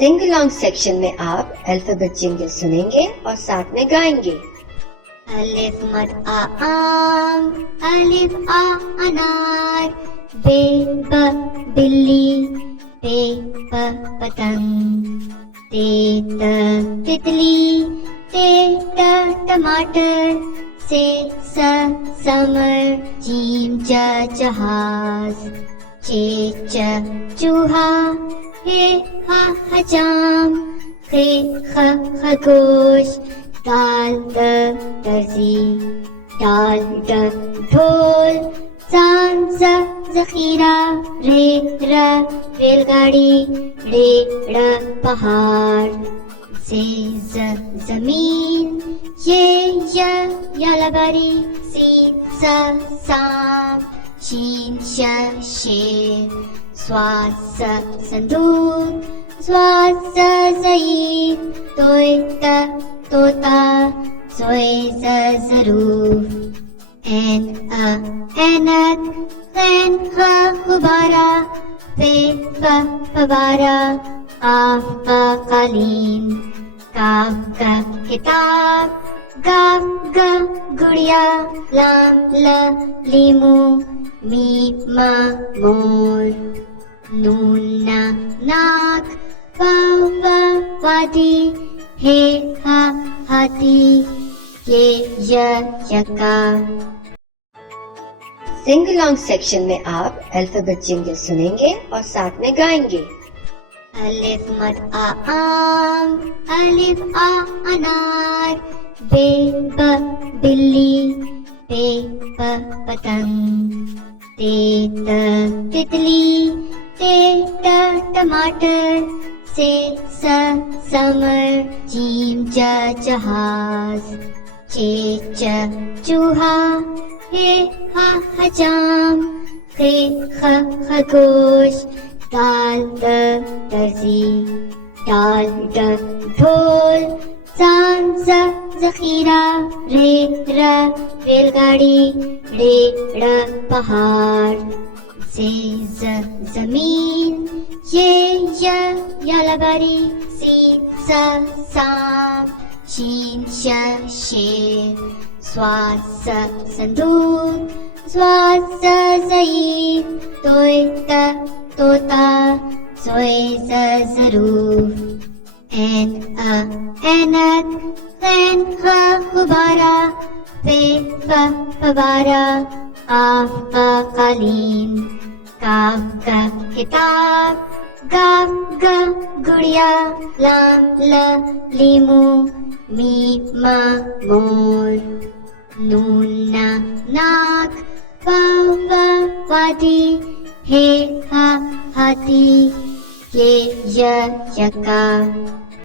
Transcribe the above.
Sing along section में आप alphabet jingle सुनेंगे और साथ में गाएंगे। अलिफ मद आ आम, अलिफ आ अनार, बे ब बिल्ली, पे प पतंग, ते त तितली, ते त टमाटर, से स समर, जीम ज जहाज, चे च चूहा, हे हा हजाम, खे ख खरगोश, दाल द दर्जी, डाल ड ढोल, जान ज जखीरा, रे र रेलगाड़ी, रे ड़ पहाड़, से ज जमीन, ये य यालबारी, सीन स सांप, शीन श शेर, स्वाद स संदूक, स्वाद स सईद, तोय त तोता, सोए ज जरूर, एन अ ऐनक, दैन ह गुब्बारा, फे फ फवारा, काफ क कालीन, काफ क किताब, गाफ ग गुड़िया, लाम ल लीमू, मीम म मोर, नून न नाक, वाव व वादी, हे हा हाथी, ये य यक्का। सिंग अलोंग सेक्शन में आप अल्फाबेट जिंगल सुनेंगे और साथ में गाएंगे। अलिफ मद आ आम, अलिफ आ अनार, बे ब बिल्ली, पे प पतंग, ते त तितली, ते त टमाटर, से स समर, जीम ज जहाज, चे च चूहा, हे हा हजाम, खे ख खरगोश, दाल द दर्जी, डाल ड ढोल, जान ज जखीरा, रे र रेलगाड़ी, रे ड़ पहाड़, से ज जमीन, ये य यालबारी, सीन स सांप, शीन श शेर, स्वाद स संदूक, स्वाद स सईद, तोय त तोता, सोए ज जरूर, एन अ ऐनक, दैन ह गुब्बारा, फे फ फवारा, काफ क कालीन, काफ क किताब, गाफ ग गुड़िया, लाम ल लीमू, मीम म मोर, नून न नाक, वाव व वादी, हे हा हाथी, ये य यक्का।